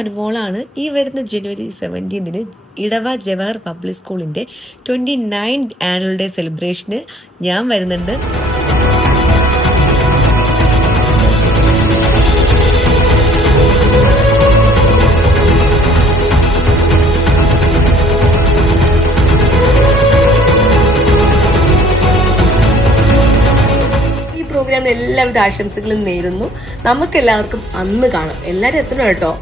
അനുമോളാണ്. ഈ വരുന്ന ജനുവരി 17 ഇടവ ജവഹർ പബ്ലിക് സ്കൂളിൻ്റെ 29th ആനുവൽ ഡേ സെലിബ്രേഷന് ഞാൻ വരുന്നുണ്ട്. പ്രോഗ്രാമിന് എല്ലാവിധ ആശംസകളും നേരുന്നു. നമുക്കെല്ലാവർക്കും അന്ന് കാണാം. എല്ലാവരും എത്തണം കേട്ടോ.